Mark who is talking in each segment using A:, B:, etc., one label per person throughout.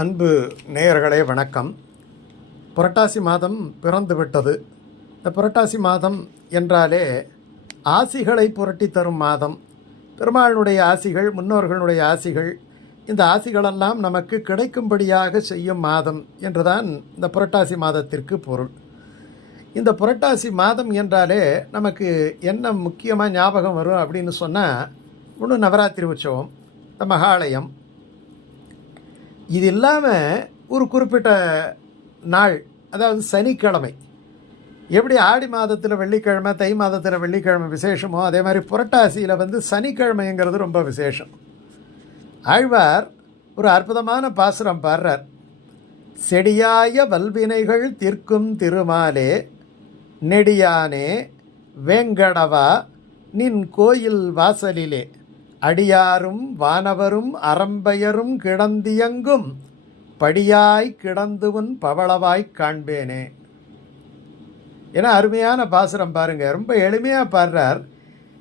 A: அன்பு நேயர்களே வணக்கம். புரட்டாசி மாதம் பிறந்து விட்டது இந்த புரட்டாசி மாதம் என்றாலே ஆசிகளை புரட்டி தரும் மாதம். பெருமாளுடைய ஆசிகள் முன்னோர்களுடைய ஆசிகள் இந்த ஆசிகளெல்லாம் நமக்கு கிடைக்கும்படியாக செய்யும் மாதம் என்றுதான் இந்த புரட்டாசி மாதத்திற்கு பொருள். இந்த புரட்டாசி மாதம் என்றாலே நமக்கு என்ன முக்கியமாக ஞாபகம் வரும் அப்படின்னு சொன்னால் ஒன்று நவராத்திரி உற்சவம் இந்த மகாலயம் இது இல்லாமல் ஒரு குறிப்பிட்ட நாள் அதாவது சனிக்கிழமை. எப்படி ஆடி மாதத்தில் வெள்ளிக்கிழமை தை மாதத்தில் வெள்ளிக்கிழமை விசேஷமோ அதே மாதிரி புரட்டாசியில் வந்து சனிக்கிழமைங்கிறது ரொம்ப விசேஷம். ஆழ்வார் ஒரு அற்புதமான பாசுரம் பாடுறார். செடியாய வல்வினைகள் தீர்க்கும் திருமாலே நெடியானே வேங்கடவா நின் கோயில் வாசலிலே. அடியாரும் வானவரும் அறம்பெயரும் கிடந்தியங்கும் படியாய் கிடந்துவன் பவளவாய்க் காண்பேனே. ஏன்னா அருமையான பாசுரம் பாருங்க. ரொம்ப எளிமையாக பாடுறார்.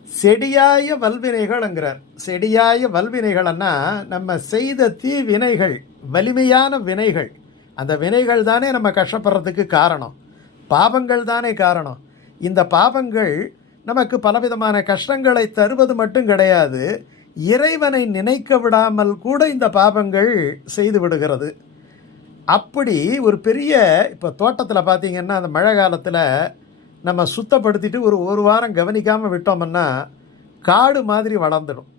A: செடியாய வல்வினைகள்ங்கிறார். செடியாய வல்வினைகள்னா நம்ம செய்த தீ வினைகள் வலிமையான வினைகள். அந்த வினைகள் தானே நம்ம கஷ்டப்படுறதுக்கு காரணம். பாவங்கள் தானே காரணம். இந்த பாவங்கள் நமக்கு பலவிதமான கஷ்டங்களை தருவது மட்டும் கிடையாது. இறைவனை நினைக்க விடாமல் கூட இந்த பாபங்கள் செய்து விடுகிறது. அப்படி ஒரு பெரிய இப்போ தோட்டத்தில் பார்த்தீங்கன்னா அந்த மழை காலத்தில் நம்ம சுத்தப்படுத்திட்டு ஒரு ஒரு வாரம் கவனிக்காமல் விட்டோம்னா காடு மாதிரி வளர்ந்துடும்.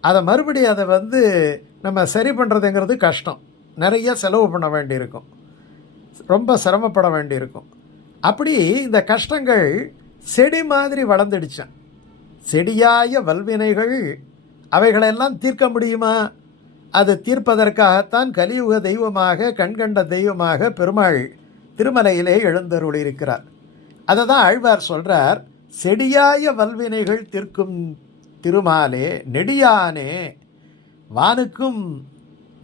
A: அதை மறுபடியும் அதை வந்து நம்ம சரி பண்ணுறதுங்கிறது கஷ்டம். நிறைய செலவு பண்ண வேண்டியிருக்கும். ரொம்ப சிரமப்பட வேண்டியிருக்கும். அப்படி இந்த கஷ்டங்கள் செடி மாதிரி வளர்ந்துடுச்சேன் செடியாய வல்வினைகள் அவைகளெல்லாம் தீர்க்க முடியுமா? அது தீர்ப்பதற்காகத்தான் கலியுக தெய்வமாக கண்கண்ட தெய்வமாக பெருமாள் திருமலையிலே எழுந்தருளியிருக்கிறார். அதை தான் ஆழ்வார் சொல்கிறார் செடியாய வல்வினைகள் தீர்க்கும் திருமாலே நெடியானே வானுக்கும்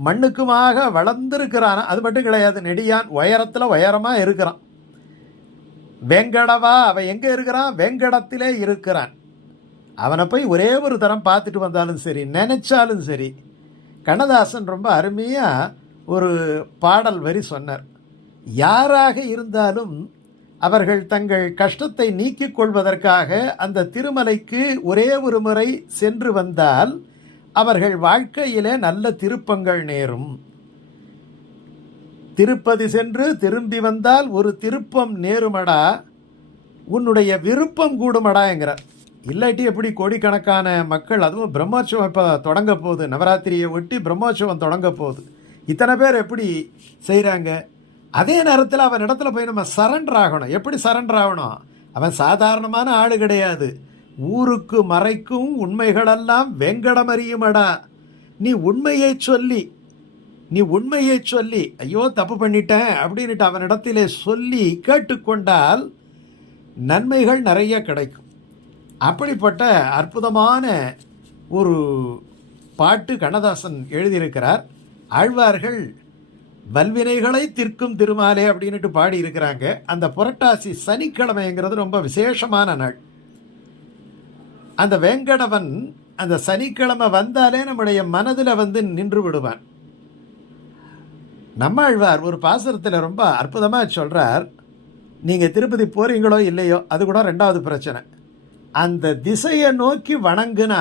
A: மண்ணுக்குமாக வளர்ந்துருக்கிறான். அது மட்டும் கிடையாது நெடியான் உயரத்தில் உயரமாக இருக்கிறான். வெங்கடவா அவன் எங்கே இருக்கிறான்? வெங்கடத்திலே இருக்கிறான். அவனை போய் ஒரே ஒரு தரம் பார்த்துட்டு வந்தாலும் சரி நினச்சாலும் சரி கண்ணதாசன் ரொம்ப அருமையாக ஒரு பாடல் வரி சொன்னார். யாராக இருந்தாலும் அவர்கள் தங்கள் கஷ்டத்தை நீக்கிக் கொள்வதற்காக அந்த திருமலைக்கு ஒரே ஒரு முறை சென்று வந்தால் அவர்கள் வாழ்க்கையிலே நல்ல திருப்பங்கள் நேரும். திருப்பதி சென்று திரும்பி வந்தால் ஒரு திருப்பம் நேருமடா உன்னுடைய விருப்பம் கூடுமடா என்கிறார். இல்லாட்டி எப்படி கோடிக்கணக்கான மக்கள் அதுவும் பிரம்மோற்சவம் இப்போ தொடங்க போகுது. நவராத்திரியை ஒட்டி பிரம்மோற்சவம் தொடங்க போகுது. இத்தனை பேர் எப்படி செய்கிறாங்க அதே நேரத்தில் அவன் இடத்துல போய் நம்ம சரண்டர் ஆகணும். எப்படி சரண்டர் ஆகணும்? அவன் சாதாரணமான ஆள் கிடையாது. ஊருக்கு மறைக்கும் உண்மைகளெல்லாம் வெங்கடமறியுமடா நீ உண்மையை சொல்லி நீ உண்மையை சொல்லி ஐயோ தப்பு பண்ணிட்டேன் அப்படின்ட்டு அவனிடத்திலே சொல்லி கேட்டுக்கொண்டால் நன்மைகள் நிறைய கிடைக்கும். அப்படிப்பட்ட அற்புதமான ஒரு பாட்டு கண்ணதாசன் எழுதியிருக்கிறார். ஆழ்வார்கள் வல்வினைகளை தீர்க்கும் திருமாலே அப்படின்ட்டு பாடியிருக்கிறாங்க. அந்த புரட்டாசி சனிக்கிழமைங்கிறது ரொம்ப விசேஷமான நாள். அந்த வேங்கடவன் அந்த சனிக்கிழமை வந்தாலே நம்முடைய மனதில் வந்து நின்று விடுவான். நம்மாழ்வார் ஒரு பாசுரத்தில் ரொம்ப அற்புதமாக சொல்கிறார் நீங்கள் திருப்பதி போகிறீங்களோ இல்லையோ அது கூட ரெண்டாவது பிரச்சனை. அந்த திசையை நோக்கி வணங்குனா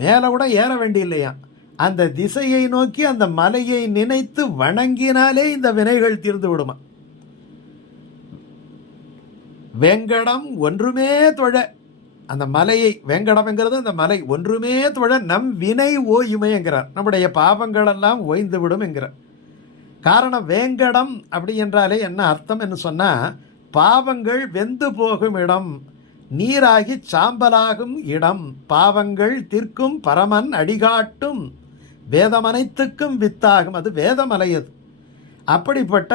A: மேலே கூட ஏற வேண்டியில்லையா? அந்த திசையை நோக்கி அந்த மலையை நினைத்து வணங்கினாலே இந்த வினைகள் தீர்ந்து விடுமா? வெங்கடம் ஒன்றுமே தொழ அந்த மலையை வெங்கடம்ங்கிறது அந்த மலை ஒன்றுமே தொழ நம் வினை ஓயுமைங்கிறார் நம்முடைய பாவங்களெல்லாம் ஓய்ந்து விடும் என்கிறார். காரணம் வேங்கடம் அப்படி என்றாலே என்ன அர்த்தம் என்று சொன்னால் பாவங்கள் வெந்து போகும் இடம். நீராகி சாம்பலாகும் இடம் பாவங்கள் திற்கும் பரமன் அடிகாட்டும். வேதமனைத்துக்கும் வித்தாகும். அது வேதமலையது. அப்படிப்பட்ட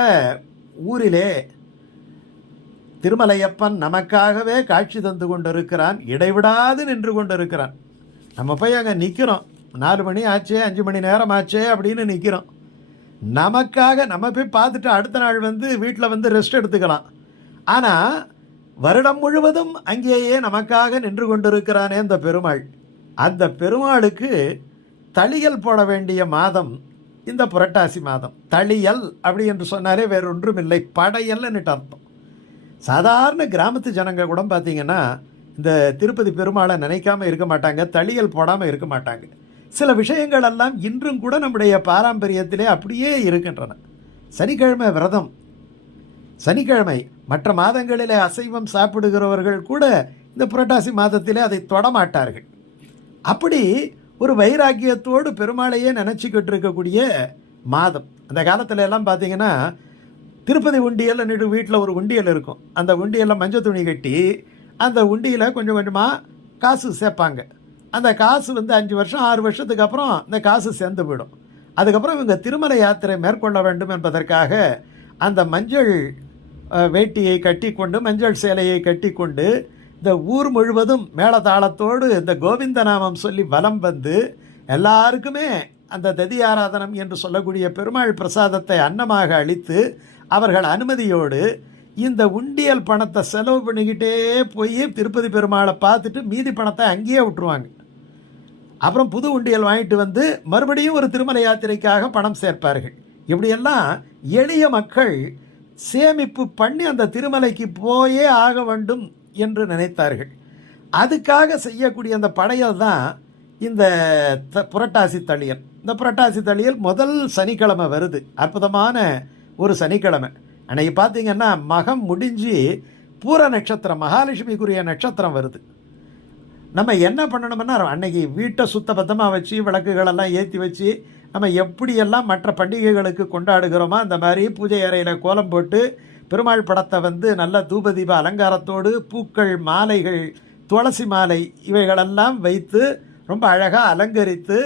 A: ஊரிலே திருமலையப்பன் நமக்காகவே காட்சி தந்து கொண்டிருக்கிறான். இடைவிடாது நின்று கொண்டிருக்கிறான். நம்ம போய் அங்கே நிற்கிறோம் நாலு மணி ஆச்சே அஞ்சு மணி நேரம் ஆச்சே அப்படின்னு நிற்கிறோம் நமக்காக நம்ம போய் பார்த்துட்டு அடுத்த நாள் வந்து வீட்டில் வந்து ரெஸ்ட் எடுத்துக்கலாம். ஆனால் வருடம் முழுவதும் அங்கேயே நமக்காக நின்று கொண்டிருக்கிறானே அந்த பெருமாள். அந்த பெருமாளுக்கு தளியல் போட வேண்டிய மாதம் இந்த புரட்டாசி மாதம். தளியல் அப்படி என்று சொன்னாலே வேறொன்றும் இல்லை படையல்னுட்டு அர்த்தம். சாதாரண கிராமத்து ஜனங்க கூட பார்த்தீங்கன்னா இந்த திருப்பதி பெருமாளை நினைக்காமல் இருக்க மாட்டாங்க தளியல் போடாமல் இருக்க மாட்டாங்க. சில விஷயங்கள் எல்லாம் இன்றும் கூட நம்முடைய பாரம்பரியத்திலே அப்படியே இருக்கின்றன. சனிக்கிழமை விரதம் சனிக்கிழமை மற்ற மாதங்களிலே அசைவம் சாப்பிடுகிறவர்கள் கூட இந்த புரட்டாசி மாதத்திலே அதை தொடமாட்டார்கள். அப்படி ஒரு வைராக்கியத்தோடு பெருமாளையே நினச்சிக்கிட்டு இருக்கக்கூடிய மாதம். அந்த காலத்தில் எல்லாம் பார்த்தீங்கன்னா திருப்பதி உண்டியல் நின்று வீட்டில் ஒரு உண்டியல் இருக்கும். அந்த உண்டியலில் மஞ்சள் துணி கட்டி அந்த உண்டியில் கொஞ்சம் கொஞ்சமாக காசு சேர்ப்பாங்க. அந்த காசு வந்து அஞ்சு வருஷம் ஆறு வருஷத்துக்கு அப்புறம் இந்த காசு சேர்ந்து போயிடும். அதுக்கப்புறம் இவங்க திருமலை யாத்திரை மேற்கொள்ள வேண்டும் என்பதற்காக அந்த மஞ்சள் வேட்டியை கட்டிக்கொண்டு மஞ்சள் சேலையை கட்டிக்கொண்டு இந்த ஊர் முழுவதும் மேளதாளத்தோடு இந்த கோவிந்த நாமம் சொல்லி வலம் வந்து எல்லாருக்குமே அந்த ததி ஆராதனம் என்று சொல்லக்கூடிய பெருமாள் பிரசாதத்தை அன்னமாக அளித்து அவர்கள் அனுமதியோடு இந்த உண்டியல் பணத்தை செலவு பண்ணிக்கிட்டே போய் திருப்பதி பெருமாளை பார்த்துட்டு மீதி பணத்தை அங்கேயே விட்டுருவாங்க. அப்புறம் புது உண்டியல் வாங்கிட்டு வந்து மறுபடியும் ஒரு திருமலை யாத்திரைக்காக பணம் சேர்ப்பார்கள். இப்படியெல்லாம் எளிய மக்கள் சேமிப்பு பண்ணி அந்த திருமலைக்கு போயே ஆக வேண்டும் என்று நினைத்தார்கள். அதுக்காக செய்யக்கூடிய அந்த படையல் தான் இந்த த- புரட்டாசி தளியல். இந்த புரட்டாசி தளியல் முதல் சனிக்கிழமை வருது. அற்புதமான ஒரு சனிக்கிழமை. அன்னைக்கு பார்த்தீங்கன்னா மகம் முடிஞ்சு பூர நட்சத்திரம் மகாலட்சுமிக்குரிய நட்சத்திரம் வருது. நம்ம என்ன பண்ணணும்னா அன்னைக்கு வீட்டை சுத்தபத்தமாக வச்சு விளக்குகளெல்லாம் ஏற்றி வச்சு நம்ம எப்படியெல்லாம் மற்ற பண்டிகைகளுக்கு கொண்டாடுகிறோமோ அந்த மாதிரி பூஜை அறையில் கோலம் போட்டு பெருமாள் படத்தை வந்து நல்ல தூபதீப அலங்காரத்தோடு பூக்கள் மாலைகள் துளசி மாலை இவைகளெல்லாம் வைத்து ரொம்ப அழகாக அலங்கரித்து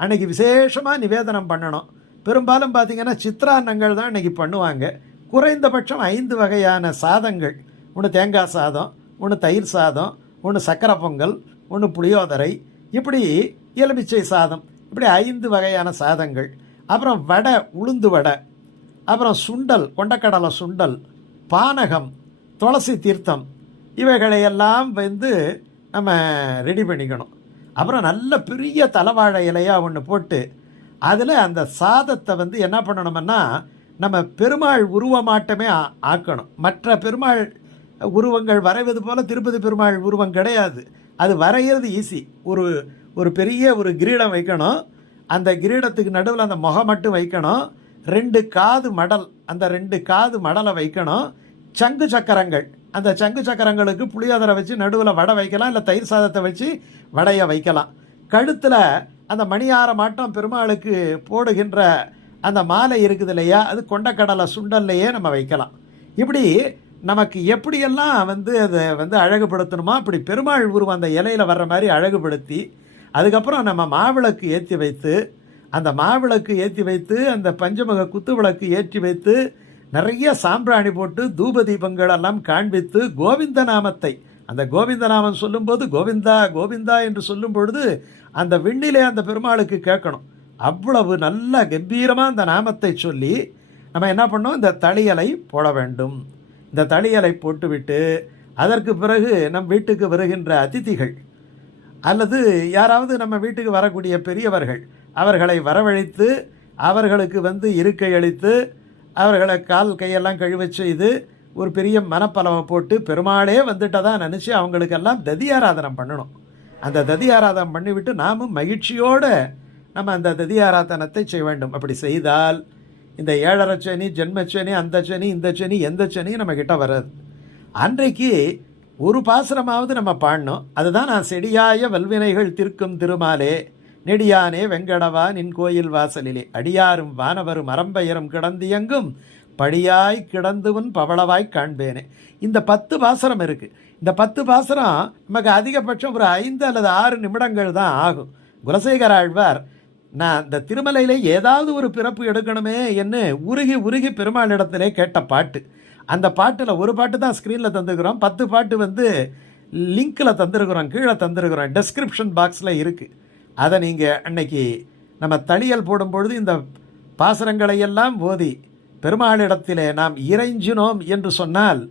A: அன்னைக்கு விசேஷமாக நிவேதனம் பண்ணணும். பெரும்பாலும் பார்த்திங்கன்னா சித்ரான்னங்கள் தான் அன்னைக்கு பண்ணுவாங்க. குறைந்தபட்சம் ஐந்து வகையான சாதங்கள். ஒன்று தேங்காய் சாதம் ஒன்று தயிர் சாதம் ஒன்று சக்கரை பொங்கல் ஒன்று புளியோதரை. இப்படி எலுமிச்சை சாதம் இப்படி ஐந்து வகையான சாதங்கள். அப்புறம் வடை உளுந்து வடை. அப்புறம் சுண்டல் கொண்டக்கடலை சுண்டல் பானகம் துளசி தீர்த்தம். இவைகளையெல்லாம் வந்து நம்ம ரெடி பண்ணிக்கணும். அப்புறம் நல்ல பெரிய தலைவாழை இலையாக ஒன்று போட்டு அதில் அந்த சாதத்தை வந்து என்ன பண்ணணும்னா நம்ம பெருமாள் உருவமாட்டமே ஆக்கணும். மற்ற பெருமாள் உருவங்கள் வரைவது போல் திருப்பதி பெருமாள் உருவம் கிடையாது. அது வரைகிறது ஈஸி ஒரு ஒரு பெரிய ஒரு கிரீடம் வைக்கணும். அந்த கிரீடத்துக்கு நடுவில் அந்த முகம் மட்டும் வைக்கணும். ரெண்டு காது மடல் அந்த ரெண்டு காது மடலை வைக்கணும். சங்கு சக்கரங்கள் அந்த சங்கு சக்கரங்களுக்கு புளியோதரை வச்சு நடுவில் வடை வைக்கலாம் இல்லை தயிர் சாதத்தை வச்சு வடையை வைக்கலாம். கழுத்தில் அந்த மணியார மாட்டம் பெருமாளுக்கு போடுகின்ற அந்த மாலை இருக்குது இல்லையா அது கொண்டக்கடலை சுண்டல்லையே நம்ம வைக்கலாம். இப்படி நமக்கு எப்படியெல்லாம் வந்து அதை வந்து அழகுபடுத்தணுமோ? அப்படி பெருமாள் உருவம் அந்த இலையில் வர்ற மாதிரி அழகுபடுத்தி அதுக்கப்புறம் நம்ம மாவிளக்கு ஏற்றி வைத்து அந்த மாவிளக்கு ஏற்றி வைத்து அந்த பஞ்சமுக குத்து விளக்கு ஏற்றி வைத்து நிறைய சாம்பிராணி போட்டு தூப தீபங்கள் எல்லாம் காண்பித்து கோவிந்த நாமத்தை அந்த கோவிந்த நாமம் சொல்லும்போது கோவிந்தா கோவிந்தா என்று சொல்லும் பொழுது அந்த விண்ணிலே அந்த பெருமாளுக்கு கேட்கணும். அவ்வளவு நல்ல கம்பீரமாக அந்த நாமத்தை சொல்லி நம்ம என்ன பண்ணோம்? இந்த தளியலை போட வேண்டும். இந்த தளியலை போட்டுவிட்டு அதற்கு பிறகு நம் வீட்டுக்கு வருகின்ற அதிதிகள் அல்லது யாராவது நம்ம வீட்டுக்கு வரக்கூடிய பெரியவர்கள் அவர்களை வரவழைத்து அவர்களுக்கு வந்து இருக்கை அளித்து அவர்களை கால் கையெல்லாம் கழுவ செய்து ஒரு பெரிய மனப்பலவை போட்டு பெருமாளே வந்துட்டதாக நினச்சி அவங்களுக்கெல்லாம் ததி ஆராதனம் பண்ணணும். அந்த ததி ஆராதனம் பண்ணிவிட்டு நாமும் மகிழ்ச்சியோடு நம்ம அந்த ததி ஆராதனத்தை செய்ய வேண்டும். அப்படி செய்தால் இந்த ஏழரை சனி ஜென்மச்சனி அந்த சனி இந்த சனி எந்த சனியும் நம்மக்கிட்ட வராது. அன்றைக்கு ஒரு பாசுரமாவது நம்ம பாடணும். அதுதான் நான் செடியாய வல்வினைகள் திருக்கும் திருமாலே. நெடியானே வெங்கடவா நின் கோயில் வாசலிலே. அடியாரும் வானவரும் அரம்பயரும் கிடந்தியங்கும் படியாய் கிடந்துவன் பவளவாய் காண்பேனே. இந்த பத்து பாசரம் இருக்குது இந்த பத்து பாசரம் நமக்கு அதிகபட்சம் ஒரு ஐந்து அல்லது ஆறு நிமிடங்கள் தான் ஆகும். குலசேகர ஆழ்வார் நான் இந்த திருமலையிலே ஏதாவது ஒரு பிறப்பு எடுக்கணுமே என்று உருகி உருகி பெருமாளிடத்திலே கேட்ட பாட்டு. அந்த பாட்டில் ஒரு பாட்டு தான் ஸ்க்ரீனில் தந்துக்கிறோம் பத்து பாட்டு வந்து லிங்க்கில் தந்துருக்குறோம் கீழே தந்துருக்குறோம். டெஸ்கிரிப்ஷன் பாக்ஸில் இருக்குது அதை நீங்கள் அன்னைக்கு நம்ம தளியல் போடும்பொழுது இந்த பாசுரங்களையெல்லாம் ஓதி பெருமாளிடத்திலே நாம் இறைஞ்சினோம் என்று சொன்னால்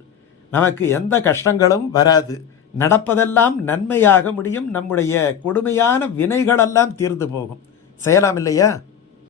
A: நமக்கு எந்த கஷ்டங்களும் வராது. நடப்பதெல்லாம் நன்மையாக முடியும். நம்முடைய கொடுமையான வினைகளெல்லாம் தீர்ந்து போகும். செய்யலாம் இல்லையா?